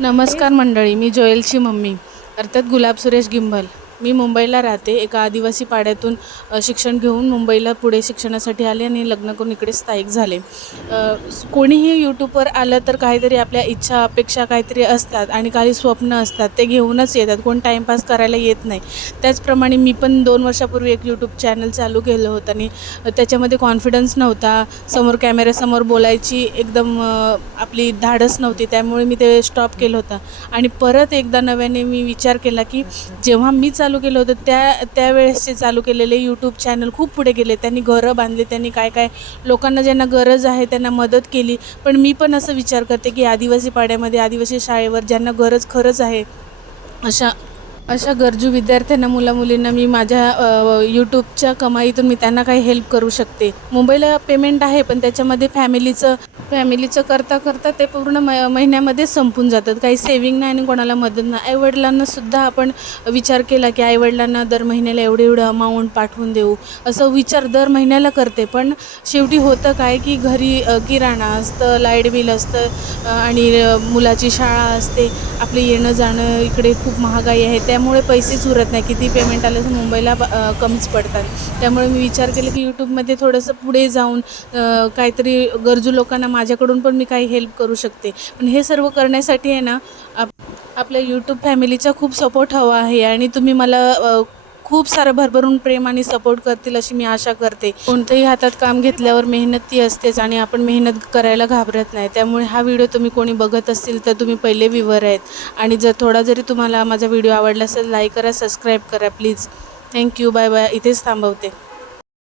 नमस्कार मंडळी मी जोएलची मम्मी अर्थात गुलाब सुरेश गिंभल मी मुंबईला राहते. एका आदिवासी पाड्यातून शिक्षण घेऊन मुंबईला पुढे शिक्षणासाठी आले आणि लग्न करून इकडे स्थायिक झाले. कोणीही यूट्यूबवर आलं तर काहीतरी आपल्या इच्छा अपेक्षा काहीतरी असतात आणि काही स्वप्न असतात. ते घेऊनच येतात. कोण टाईमपास करायला येत नाही. त्याचप्रमाणे मी पण दोन वर्षापूर्वी एक यूट्यूब चॅनल चालू केलं होतं आणि त्याच्यामध्ये कॉन्फिडन्स नव्हता. समोर कॅमेऱ्यासमोर बोलायची एकदम आपली धाडस नव्हती. त्यामुळे मी ते स्टॉप केलं होतं. आणि परत एकदा नव्याने मी विचार केला की जेव्हा मी चालू चालू केलं होतं त्या त्यावेळेसचे चालू केलेले यूट्यूब चॅनल खूप पुढे गेले. त्यांनी घरं बांधले त्यांनी काय काय लोकांना ज्यांना गरज आहे त्यांना मदत केली. पण मी पण असं विचार करते की आदिवासी पाड्यामध्ये आदिवासी शाळेवर ज्यांना गरज खरंच आहे अशा अशा गरजू विद्यार्थ्यांना मुलामुलींना मी माझ्या यूट्यूबच्या कमाईतून मी त्यांना काही हेल्प करू शकते. मुंबईला पेमेंट आहे पण त्याच्यामध्ये फॅमिलीचं फॅमिलीचं करता करता ते पूर्ण म महिन्यामध्ये संपून जातात. काही सेविंग नाही आणि कोणाला मदत नाही. आईवडिलांना सुद्धा आपण विचार केला की आईवडिलांना दर महिन्याला एवढं एवढं अमाऊंट पाठवून देऊ. असं विचार दर महिन्याला करते पण शेवटी होतं काय की घरी किराणा असतं लाइट बिल असतं आणि मुलाची शाळा असते. आपलं येणं जाणं इकडे खूप महागाई आहे. त्या त्यामुळे पैसेच उरत नाही. किती पेमेंट आलं तर मुंबईला कमीच पडतात. त्यामुळे मी विचार केला की यूट्यूबमध्ये थोडंसं पुढे जाऊन काहीतरी गरजू लोकांना माझ्याकडून पण मी काही हेल्प करू शकते. पण हे सर्व करण्यासाठी आहे ना आप आपल्या यूट्यूब फॅमिलीचा खूप सपोर्ट हवा आहे. आणि तुम्ही मला खूप सारं भरभरून प्रेम आणि सपोर्ट करतील अशी मी आशा करते. कोणतंही हातात काम घेतल्यावर मेहनत ती असतेच आणि आपण मेहनत करायला घाबरत नाही. त्यामुळे हा व्हिडिओ तुम्ही कोणी बघत असतील तर तुम्ही पहिले विवर आहेत. आणि जर थोडा जरी तुम्हाला माझा व्हिडिओ आवडला असेल लाईक करा सबस्क्राईब करा प्लीज थँक्यू बाय बाय इथेच थांबवते.